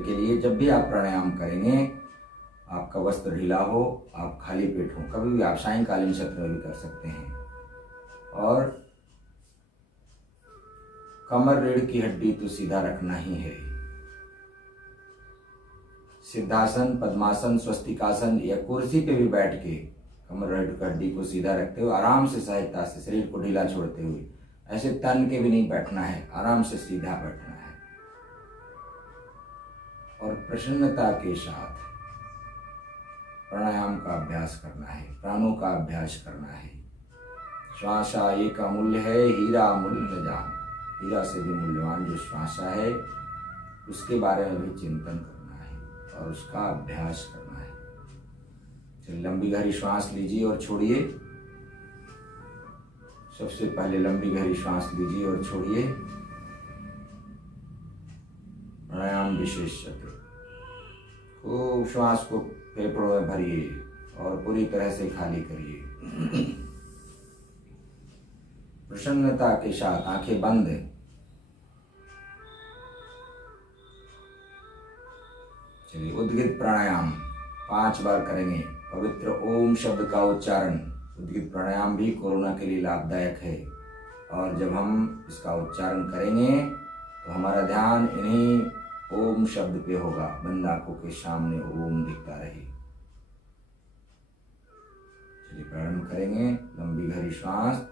के लिए जब भी आप प्राणायाम करेंगे, आपका वस्त्र ढीला हो, आप खाली पेट हो, कभी भी आप सायंकालीन सत्र में भी कर सकते हैं। और कमर रीढ़ की हड्डी तो सीधा रखना ही है। सिद्धासन, पद्मासन, स्वस्तिकासन या कुर्सी पे भी बैठ के कमर रीढ़ की हड्डी को सीधा रखते हुए आराम से सहजता से शरीर को ढीला छोड़ते हुए, ऐसे तन के भी नहीं बैठना है, आराम से सीधा बैठना है और प्रसन्नता के साथ प्राणायाम का अभ्यास करना है, प्राणों का अभ्यास करना है। श्वासा एक अमूल्य है, हीरा अमूल्य न जान। हीरा से भी मूल्यवान जो श्वासा है, उसके बारे में भी चिंतन करना है और उसका अभ्यास करना है। चलिए लंबी गहरी श्वास लीजिए और छोड़िए। सबसे पहले लंबी गहरी श्वास लीजिए और छोड़िए। प्राणायाम विशेष चक्र, खूब श्वास को फेफड़ों में भरिए और पूरी तरह से खाली करिए। प्रसन्नता के साथ आंखें बंद। चलिए उद्गित प्राणायाम 5 बार करेंगे। पवित्र ओम शब्द का उच्चारण। उद्गित प्राणायाम भी कोरोना के लिए लाभदायक है और जब हम इसका उच्चारण करेंगे तो हमारा ध्यान इन्हीं ओम शब्द पे होगा। बंद आंखों के सामने ओम दिखता रहे। चलिए प्रारंभ करेंगे। लंबी गहरी श्वास।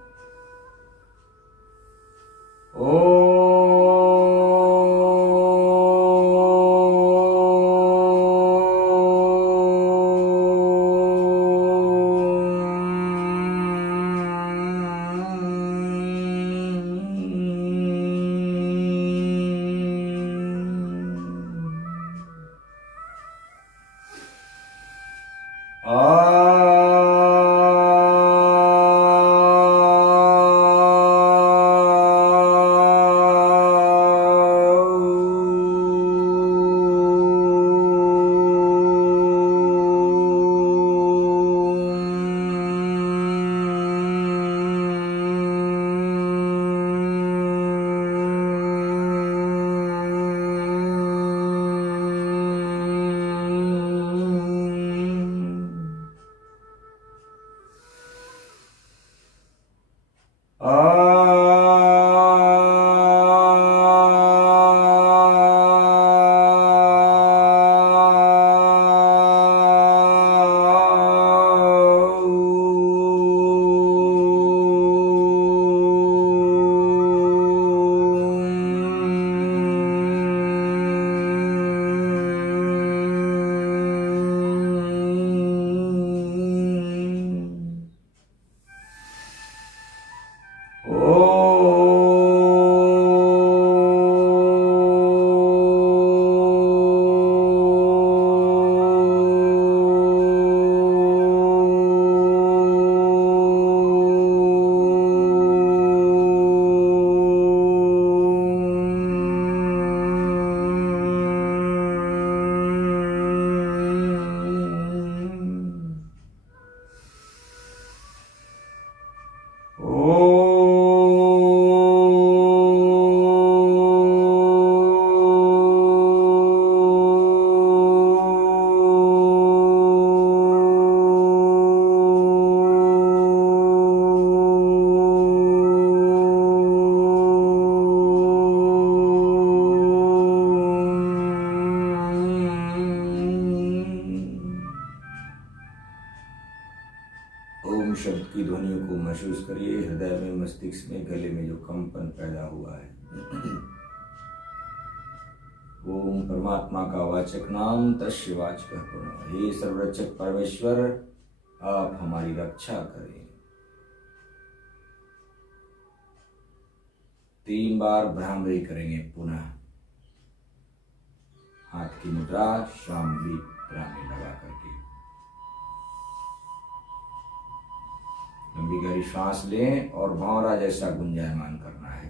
ओम शब्द की ध्वनियों को महसूस करिए। हृदय में, मस्तिष्क में, गले में जो कंपन पैदा हुआ है। ओम परमात्मा का वाचक नाम तस्य वाचकः प्रणव। हे सर्वरक्षक परमेश्वर, आप हमारी रक्षा करें। 3 बार भ्रामरी करेंगे पुनः। हाथ की मुद्रा श्वामली में लगा करके लंबी गहरी श्वास लें और भौरा जैसा गुंजायमान करना है।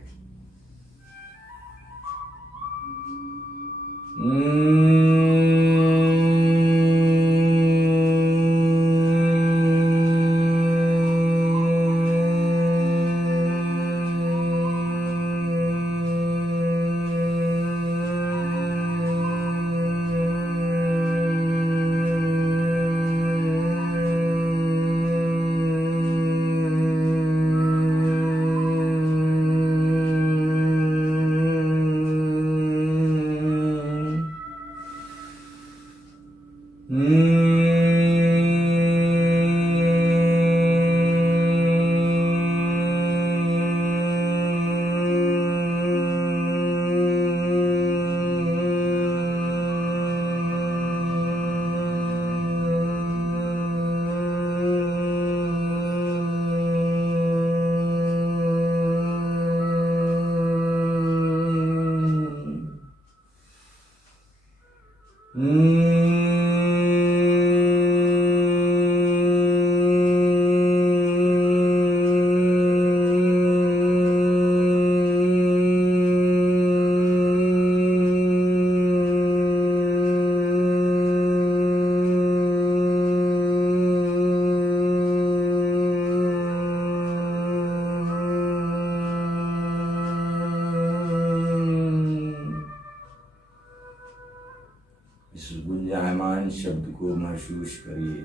इस गुंजायमान शब्द को महसूस करिए।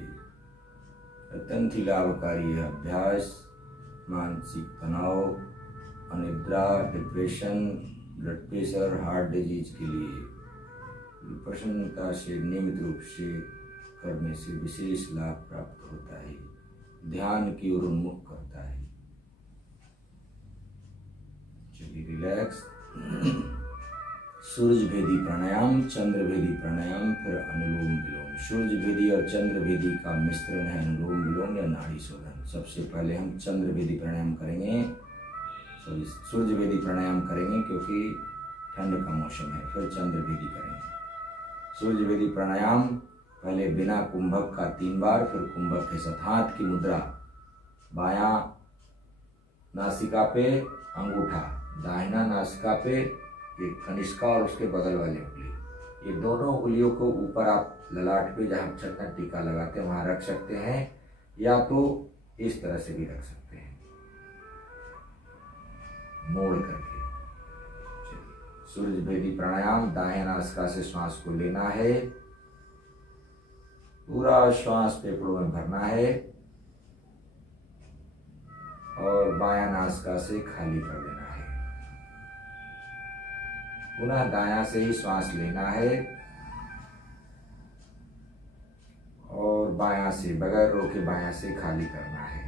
अत्यंत ही लाभकारी है अभ्यास मानसिक तनाव, अनिद्रा, depression, blood pressure, heart disease के लिए प्रसन्नता से नियमित रूप से करने से विशेष लाभ प्राप्त होता है। ध्यान की ओर उन्मुख करता है। चलिए रिलैक्स। सूर्य भेदी प्राणायाम, चंद्र भेदी प्राणायाम, फिर अनुलोम विलोम। सूर्य भेदी और चंद्र भेदी का मिश्रण है अनुलोम विलोम या नाड़ी शोधन। सबसे पहले हम चंद्र भेदी प्राणायाम करेंगे, सॉरी सूर्य भेदी प्राणायाम करेंगे क्योंकि ठंड का मौसम है। फिर चंद्र भेदी करेंगे। सूर्य भेदी प्राणायाम पहले बिना कुंभक का 3 बार, फिर कुंभक के साथ। हाथ की मुद्रा, बायां नासिका पे अंगूठा, दाहिना नासिका पे एक कनिष्का और उसके बगल वाली उंगली। ये दोनों उंगलियों को ऊपर आप ललाट पे जहाँ चंदन टीका लगाते हैं वहां रख सकते हैं, या तो इस तरह से भी रख सकते हैं मोड़ करके। सूर्य भेदी प्राणायाम। दाहिने नासिका से श्वास को लेना है, पूरा श्वास फेफड़ों में भरना है और बायां नासिका से खाली कर देना है। पुनः दायां से ही श्वास लेना है और बायां से बगैर रोके बायां से खाली करना है।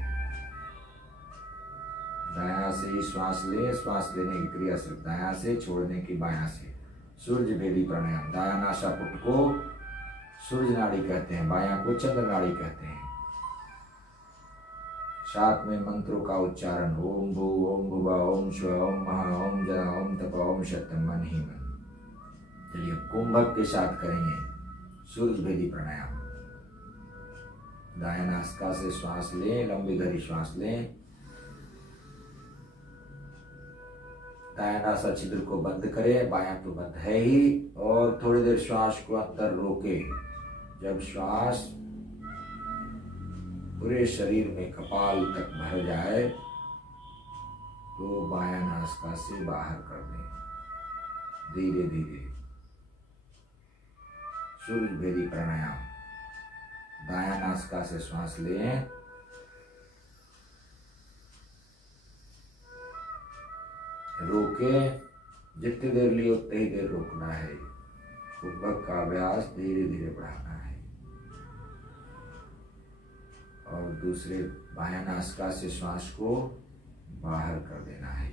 दायां से ही श्वास ले, श्वास लेने की क्रिया सिर्फ दायां से, छोड़ने की बायां से। सूर्य भेदी प्राणायाम। दायां नासापुट को सूर्य नाड़ी कहते हैं, बायां को चंद्र नाड़ी कहते हैं। साथ में मंत्रों का उच्चारण ओम भू ओम भुवा ओम स्व ओम महा ओम जना ओम तप ओम शतम मन ही मन। चलिए कुंभक के साथ करेंगे सूर्य भेदी प्राणायाम। दायां नासिका से श्वास लें, लंबी गहरी श्वास लें। दायां नासा छिद्र को बंद करें, बायां तो बंद है ही, और थोड़ी देर श्वास को अंदर रोके। जब श्वास पूरे शरीर में कपाल तक भर जाए तो बायां नासिका से बाहर कर दें धीरे धीरे। सूर्य भेदी प्राणायाम। दायां नासिका से श्वास लें, रोके, जितनी देर लिए उतनी ही देर रोकना है। कुंभक का अभ्यास धीरे धीरे बढ़ाना है। और दूसरे बायां नासिका से श्वास को बाहर कर देना है।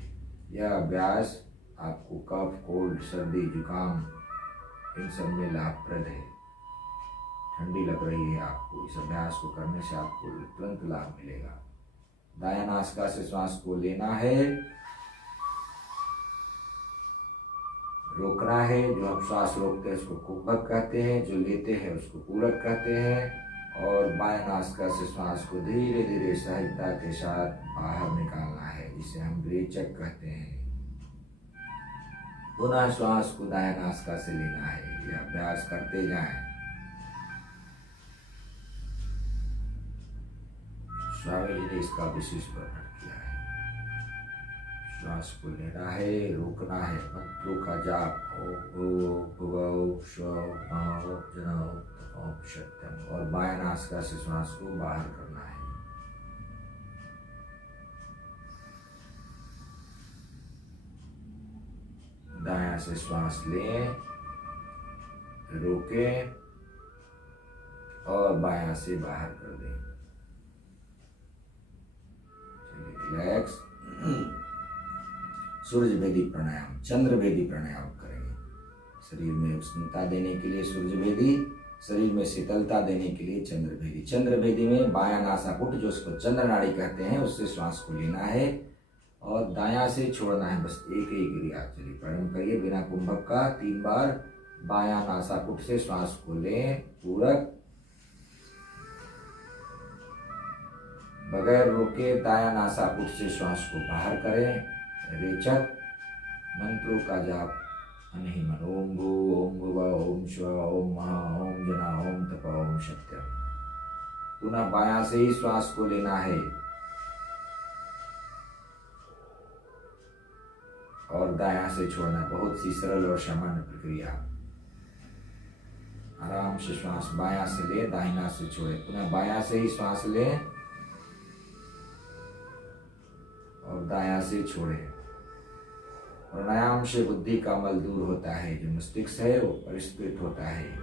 यह अभ्यास आपको कफ, कोल्ड, सर्दी, जुकाम इन सब में लाभप्रद है। ठंडी लग रही है आपको, इस अभ्यास को करने से आपको तुरंत लाभ मिलेगा। दायां नासिका से श्वास को लेना है, रोकना है। जो हम श्वास रोकते हैं उसको कुंभक कहते हैं, जो लेते हैं उसको पूरक कहते हैं। और बायां नासिका से श्वास को धीरे धीरे सहजता के साथ बाहर निकालना है, जिसे हम रेचक कहते हैं। पुनः श्वास को दायां नासिका से लेना है। यह अभ्यास करते जाएं। स्वामी जी ने इसका विशेष वर्णन किया है। श्वास को लेना है, रोकना है, मंत्रों का जाप ओम भुवः स्वः महा जना ओम सत्यम, और बायां नासिका से श्वास को बाहर करना है। दायां से श्वास लें, रोकें, और बायां से बाहर कर दें। रिलैक्स। सूर्य भेदी प्राणायाम, चंद्र भेदी प्राणायाम करेंगे। शरीर में उष्णता देने के लिए सूर्य भेदी, शरीर में शीतलता देने के लिए चंद्र भेदी। चंद्र भेदी में बायां नासापुट, जो उसको चंद्र नाड़ी कहते हैं, उससे श्वास को लेना है और दायां से छोड़ना है। बस एक ही क्रिया। चलिए प्रारंभ करिए बिना कुंभक का। 3 बार बायां नासापुट से श्वास को लें, पूरक बगैर रोके दायां नासापुट से श्वास को बाहर करें। रेचक मंत्रों का जाप अनहिमन। ओम भू ओम भुवः ओम श्वः ओम महा ओम जना ओम तप ओम सत्यम। पुनः बायां से ही श्वास को लेना है और दायां से छोड़ना। बहुत सी सरल और सामान्य प्रक्रिया। आराम से श्वास बायां से ले, दाहिना से छोड़े। पुनः बायां से ही श्वास लें और दायां से छोड़े। प्राणायाम से बुद्धि का मल दूर होता है, जो मस्तिष्क है वो परिष्कृत होता है।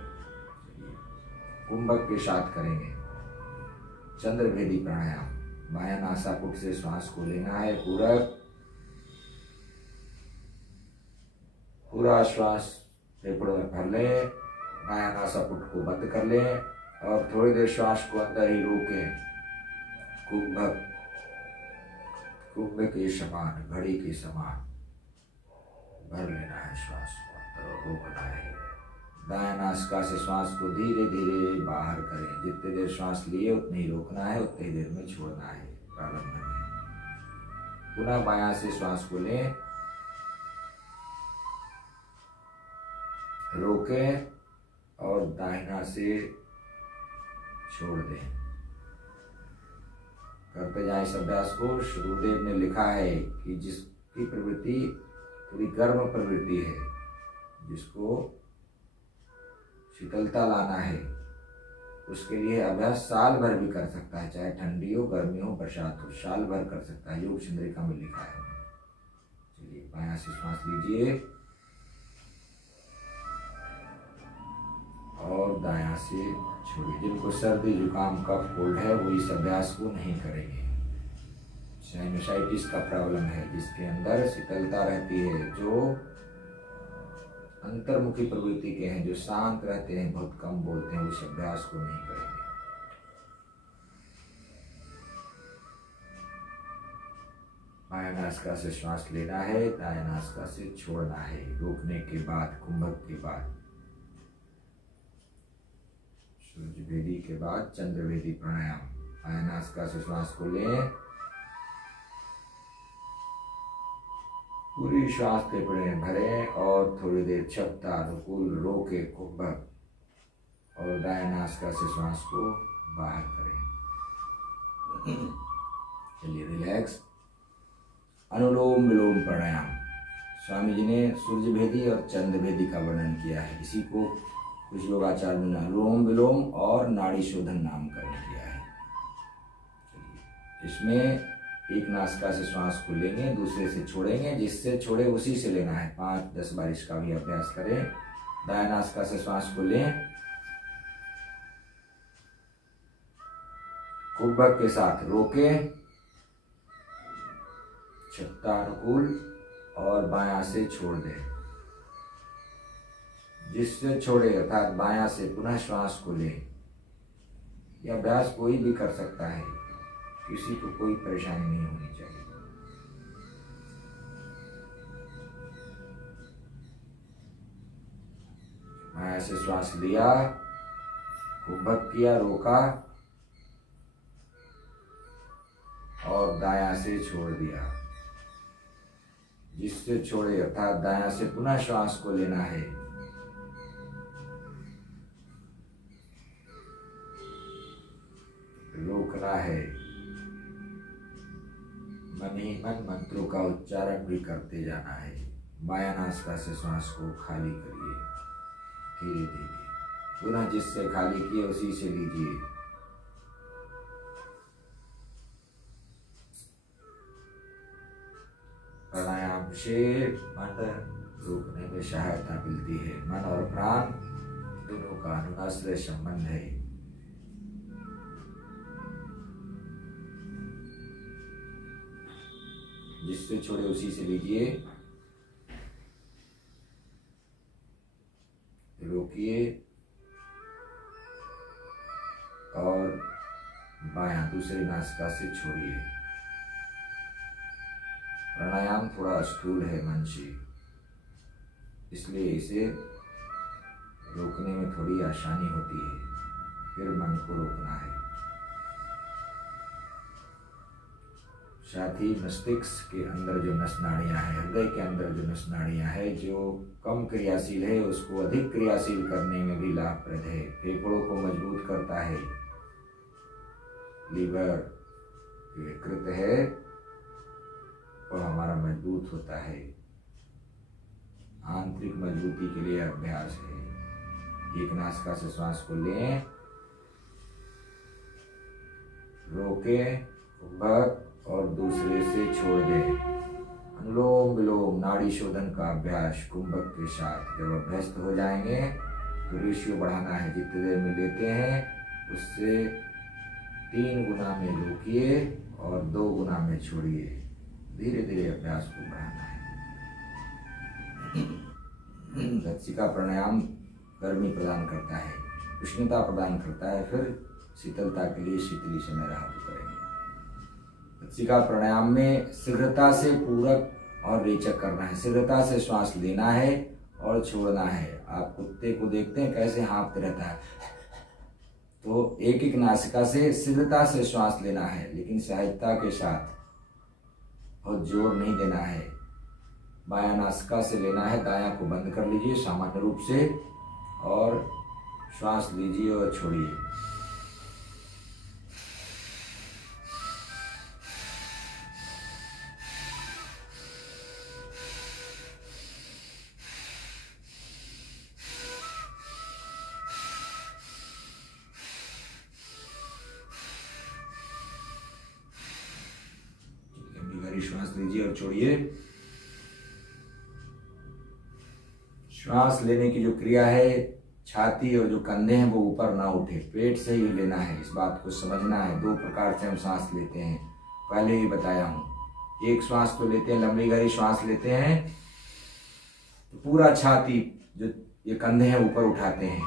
कुंभक के साथ करेंगे। चंद्र भेदी प्राणायाम। बायां नासापुट से श्वास को लेना है, पूरा श्वास फेफड़ों में भर लें। बायां नासापुट को बंद कर लें और थोड़ी देर श्वास को अंदर ही रोकें। कुंभक, कुंभ के समान, घड़ी के समान भर लेना है श्वास को अंदर और रोकना है। दायां नासिका से श्वास को धीरे धीरे बाहर करें। जितनी देर श्वास लिए उतनी ही रोकना है, उतनी देर में छोड़ना है। प्रारंभ करें। पुनः बायां से श्वास को लें, रोकें और दाहिना से छोड़ दें। करते जाए इस अभ्यास को। गुरुदेव ने लिखा है कि जिसकी प्रवृत्ति थोड़ी गर्म प्रवृत्ति है, जिसको शीतलता लाना है, उसके लिए अभ्यास साल भर भी कर सकता है। चाहे ठंडी हो, गर्मी हो, बरसात हो, साल भर कर सकता है। योग चंद्रिका में लिखा है। चलिए बायां से श्वास लीजिए और दायां से छोड़िए। जिनको सर्दी जुकाम कफ कोल्ड है वो इस अभ्यास को नहीं करेंगे। साइनसाइटिस का प्रॉब्लम है, जिसके अंदर शीतलता रहती है, जो अंतर्मुखी प्रवृत्ति के हैं, जो शांत रहते हैं, बहुत कम बोलते हैं, उस अभ्यास को नहीं करेंगे। बायां नासिका से श्वास लेना है, दायां नासिका से छोड़ना है। रोकने के बाद, कुंभक के बाद, सूर्य भेदी के बाद चंद्र भेदी प्राणायाम। बायां नासिका से श्वास को लें, पूरी श्वास फेफड़े में भरें और थोड़ी देर चपटा अनुकूल रोके कुंभक और दायां नासिका से श्वास को बाहर करें। चलिए रिलैक्स। अनुलोम विलोम प्राणायाम। स्वामी जी ने सूर्य भेदी और चंद्र भेदी का वर्णन किया है। इसी को कुछ योगाचार्यों ने अनुलोम विलोम और नाड़ी शोधन नामकरण किया है। इसमें एक नासिका से श्वास को लेंगे, दूसरे से छोड़ेंगे। जिससे छोड़े उसी से लेना है। 5-10 बार इसका भी अभ्यास करें। दायां नासिका से श्वास को लें, कुंभक के साथ रोकें, अनुकूल और बायां से छोड़ दें। जिससे छोड़े अर्थात बायां से पुनः श्वास को लें। यह अभ्यास कोई भी कर सकता है, किसी को कोई परेशानी नहीं होनी चाहिए। बायां से श्वास लिया, कुंभक किया, रोका और दायां से छोड़ दिया। जिससे छोड़े अर्थात दायां से पुनः श्वास को लेना है। रोकना है। मन ही मन मंत्रों का उच्चारण भी करते जाना है। बायां नासिका से श्वास को खाली करिए धीरे धीरे। पुनः जिससे खाली किए उसी से लीजिए। प्राणायाम से मन रोकने में सहायता मिलती है। मन और प्राण दोनों का अनुनाश्रय संबंध है। जिससे छोड़े उसी से लीजिए, रोकिए और बायां दूसरे नासिका से छोड़िए। प्राणायाम थोड़ा स्थूल है मन से, इसलिए इसे रोकने में थोड़ी आसानी होती है। फिर मन को रोकना है। साथ ही मस्तिष्क के अंदर जो नस नाड़ियाँ हैं, हृदय के अंदर जो नस नाड़ियाँ हैं, जो कम क्रियाशील है उसको अधिक क्रियाशील करने में भी लाभप्रद है। फेफड़ों को मजबूत करता है। लीवर विकृत है और हमारा मजबूत होता है। आंतरिक मजबूती के लिए अभ्यास है। एक नासिका से श्वास को लें, रोकें कुंभक और दूसरे से छोड़ दें। अनुलोम विलोम नाड़ी शोधन का अभ्यास कुंभक के साथ। जब अभ्यस्त हो जाएंगे तो रेशियो बढ़ाना है। जितनी देर में लेते हैं उससे 3 गुना में रोकिए और 2 गुना में छोड़िए। धीरे धीरे अभ्यास को बढ़ाना है। भत्सिका प्राणायाम गर्मी प्रदान करता है, उष्णता प्रदान करता है। फिर शीतलता के लिए शीतली समय राहत करेंगे। भत्सिका प्राणायाम में शीघ्रता से पूरक और रेचक करना है। शीघ्रता से श्वास लेना है और छोड़ना है। आप कुत्ते को देखते हैं कैसे हाँफते रहता है, तो एक एक नासिका से शीघ्रता से श्वास लेना है, लेकिन सहजता के साथ। बहुत जोर नहीं देना है। बायां नासिका से लेना है, दायां को बंद कर लीजिए सामान्य रूप से और श्वास लीजिए और छोड़िए। श्वास लीजिए और छोड़िए। श्वास लेने की जो क्रिया है, छाती और जो कंधे हैं वो ऊपर ना उठे, पेट से ही लेना है। इस बात को समझना है। 2 प्रकार से हम सांस लेते हैं, पहले ही बताया हूं। एक श्वास तो लेते हैं, लंबी गहरी श्वास लेते हैं तो पूरा छाती जो ये कंधे हैं ऊपर उठाते हैं,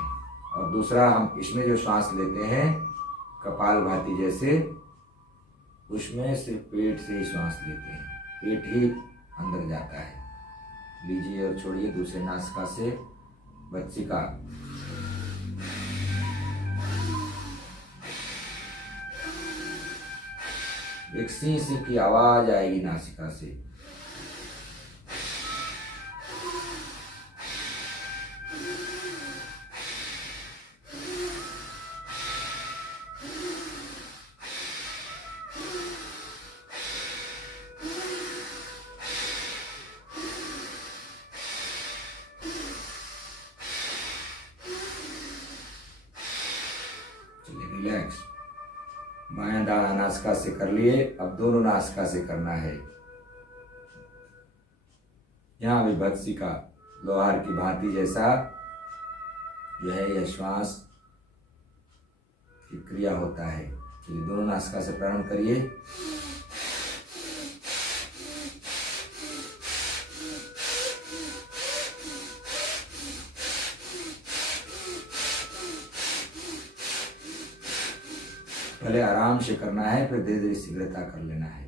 और दूसरा हम इसमें जो श्वास लेते हैं कपालभाति जैसे, उसमें सिर्फ पेट से ही श्वास लेते हैं, पेट ही अंदर जाता है। लीजिए और छोड़िए दूसरे नासिका से। भत्सिका एक सी सी की आवाज आएगी नासिका से। रिलैक्स। बायां दायां नासिका से कर लिए, अब दोनों नासिका से करना है। यहाँ भी भत्सिका लोहार की भांति जैसा यह श्वास की क्रिया होता है। चलिए दोनों नासिका से प्रारंभ करिए। पहले आराम से करना है, फिर धीरे धीरे शीघ्रता कर लेना है।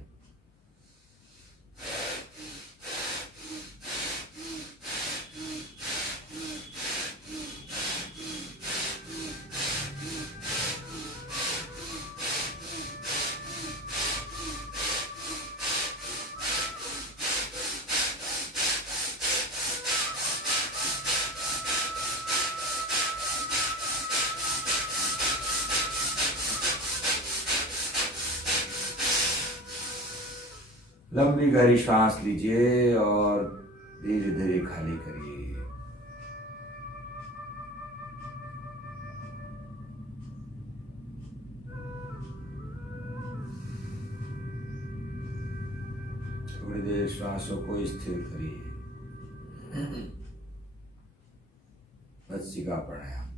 लंबी गहरी सांस लीजिए और धीरे धीरे खाली करिए। थोड़ी देर श्वासों को स्थिर करिए। भत्सिका प्राणायाम,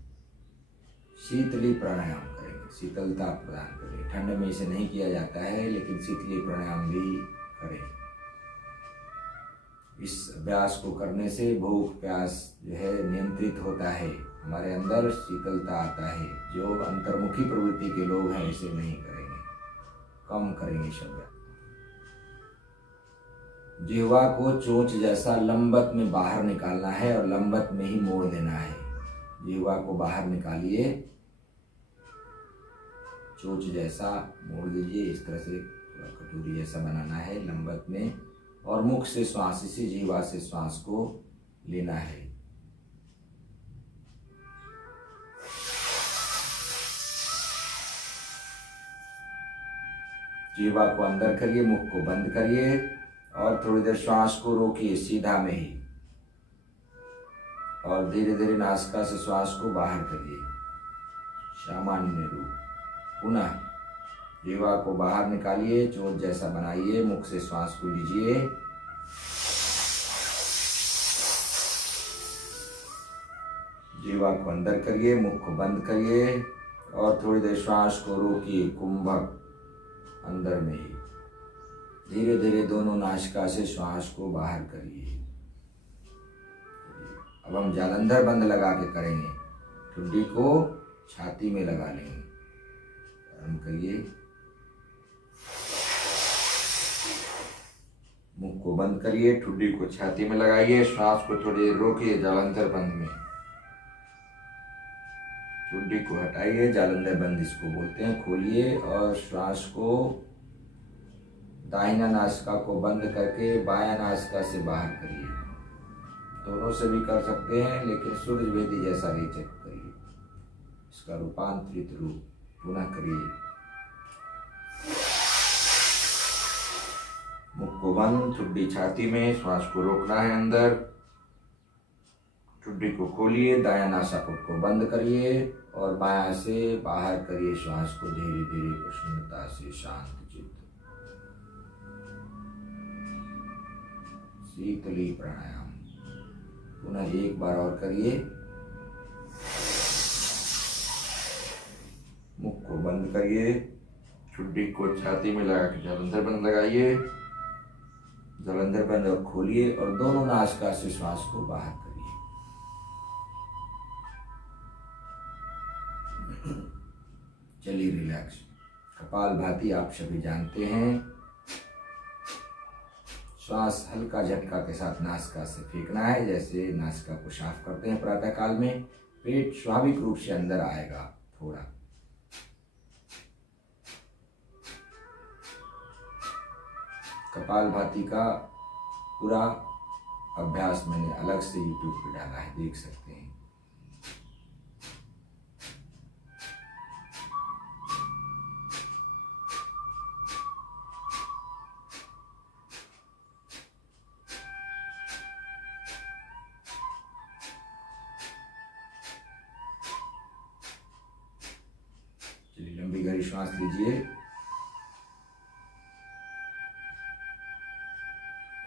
शीतली प्राणायाम करेंगे, शीतलता प्रदान करें। ठंड में इसे नहीं किया जाता है, लेकिन शीतली प्राणायाम भी करें। इस अभ्यास को करने से भूख प्यास जो है नियंत्रित होता है, हमारे अंदर शीतलता आता है। जो अंतर्मुखी प्रवृत्ति के लोग हैं ऐसे नहीं करेंगे, कम करेंगे शब्द। जिह्वा को चोंच जैसा लंबत में बाहर निकालना है और लंबत में ही मोड़ देना है। जिह्वा को बाहर निकालिए, चोंच जैसा मोड़ दीजिए, इस तरह से कटोरी जैसा बनाना है लंबत में, और मुख से श्वास, इसी जिह्वा से श्वास को लेना है। जिह्वा को अंदर करिए, मुख को बंद करिए और थोड़ी देर श्वास को रोकिए सीधा में ही, और धीरे धीरे नासिका से श्वास को बाहर करिए सामान्य रूप। पुनः जिह्वा को बाहर निकालिए, चोंच जैसा बनाइए, मुख से श्वास को लीजिए, जिह्वा को अंदर करिए, मुख को बंद करिए और थोड़ी देर श्वास को रोकिए कुंभक अंदर में ही। धीरे धीरे दोनों नासिका से श्वास को बाहर करिए। अब हम जालंधर बंद लगा के करेंगे। ठुड्डी को छाती में लगा लेंगे। हम करिए, मुख को बंद करिए, ठुड्डी को छाती में लगाइए, श्वास को थोड़ी देर रोकिए जालंधर बंद में। ठुड्डी को हटाइए, जालंधर बंद इसको बोलते हैं। खोलिए और श्वास को दाहिना नासिका को बंद करके बायां नासिका से बाहर करिए। दोनों से भी कर सकते हैं, लेकिन सूर्यभेदी जैसा रेचक करिए, इसका रूपांतरित रूप। पुनः करिए, मुख को बंद, ठुड्डी छाती में, श्वास को रोकना है अंदर। ठुड्डी को खोलिए, दायां नासापुट को बंद करिए और बायां से बाहर करिए श्वास को धीरे धीरे प्रसन्नता से, शांत चित्त। शीतली प्राणायाम पुनः एक बार और करिए। मुख को बंद करिए, ठुड्डी को छाती में लगा के जालंधर बंद लगाइए, जालंधर बंद और खोलिए और दोनों नासिका से श्वास को बाहर करिए। चलिए रिलैक्स। कपालभाति आप सभी जानते हैं। श्वास हल्का झटका के साथ नासिका से फेंकना है, जैसे नासिका को साफ करते हैं प्रातः काल में। पेट स्वाभाविक रूप से अंदर आएगा थोड़ा। कपालभाति का पूरा अभ्यास मैंने अलग से YouTube पे डाला है, देख सकते हैं। चलिए लंबी गहरी श्वास लीजिए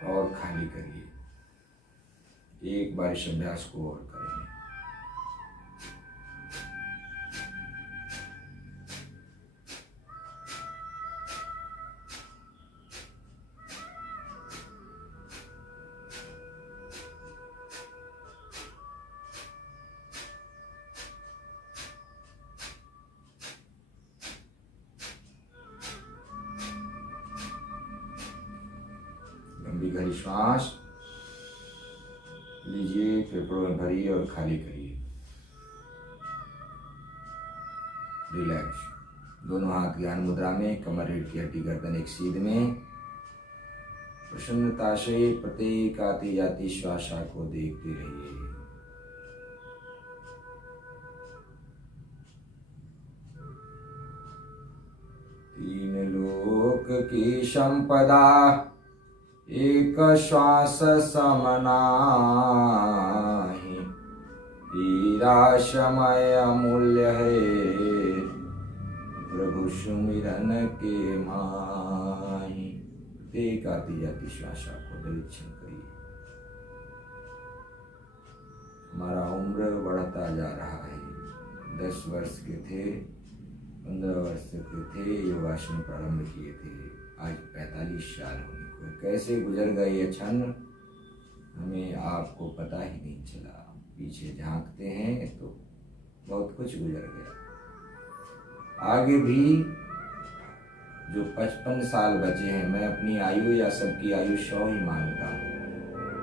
और खाली करिए। एक बार इस अभ्यास को और करेंगे। लंबी गहरी श्वास लीजिए, फेफड़ों में भरिए और खाली करिए। रिलैक्स। दोनों हाथ ज्ञान मुद्रा में, कमर रीढ़ की हड्डी गर्दन एक सीध में। प्रसन्नता से प्रत्येक आती जाती श्वास को देखते रहिए। तीन लोक की संपदा एक श्वास समनाहि, हीरा समय अमूल्य है प्रभु सुमिरन के माही। प्रत्येक आती जाती श्वास को निरीक्षण करिए। हमारा उम्र बढ़ता जा रहा है। 10 वर्ष के थे, 15 वर्ष के थे, योगासन प्रारंभ किए थे, आज 45 साल होने को। कैसे गुजर गए ये क्षण हमें आपको पता ही नहीं चला। पीछे झांकते हैं तो बहुत कुछ गुजर गया। आगे भी जो 55 साल बचे हैं, मैं अपनी आयु या सबकी आयु 100 ही मानता हूँ।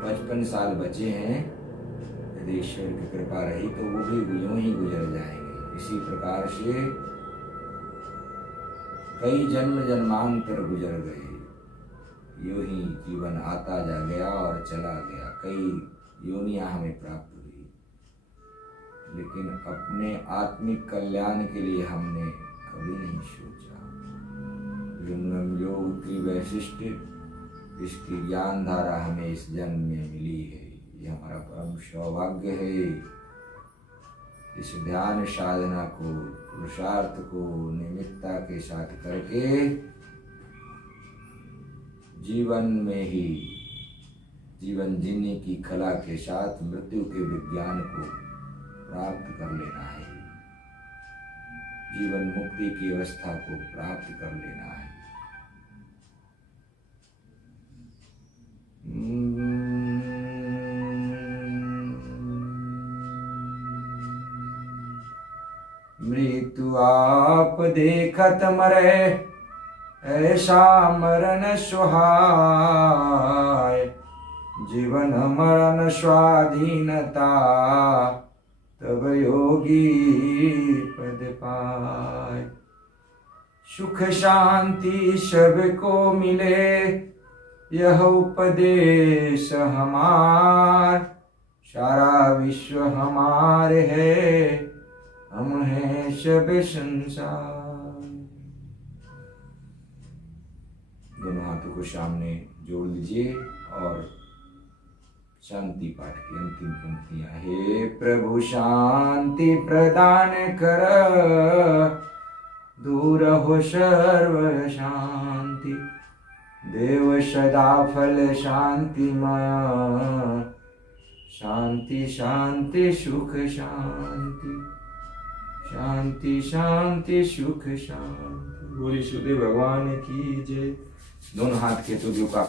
55 साल बचे हैं, यदि ईश्वर की कृपा रही तो वो भी यूं ही गुजर जाएंगे। इसी प्रकार से कई जन्म जन्मांतर गुजर गए, यूं ही जीवन आता जा गया और चला गया। कई योनियां हमें प्राप्त हुई, लेकिन अपने आत्मिक कल्याण के लिए हमने कभी नहीं सोचा। योग की वैशिष्ट इसकी ज्ञान धारा हमें इस जन्म में मिली है, ये हमारा परम सौभाग्य है। इस ध्यान साधना को, पुरुषार्थ को निमित्ता के साथ करके जीवन में ही जीवन जीने की कला के साथ मृत्यु के विज्ञान को प्राप्त कर लेना है। जीवन मुक्ति की अवस्था को प्राप्त कर लेना है। मृत्यु आप देखत मरे, ऐसा मरण सुहाय। जीवन मरण स्वाधीनता, तब योगी पद पाय। सुख शांति सबको मिले, यह उपदेश हमार। सारा विश्व हमारे है, हम हैं सब संसार। दोनों हाथों को सामने जोड़ लीजिए और शांति पाठ की अंतिम पंक्तियां। हे प्रभु शांति प्रदान कर, दूर हो सर्व शांति। देव सदा फल शांतिमय, शांति शांति सुख शांति। शांति शांति सुख शांति। बोले सुदेव भगवान की जय। दोनों हाथ के तुल्यों का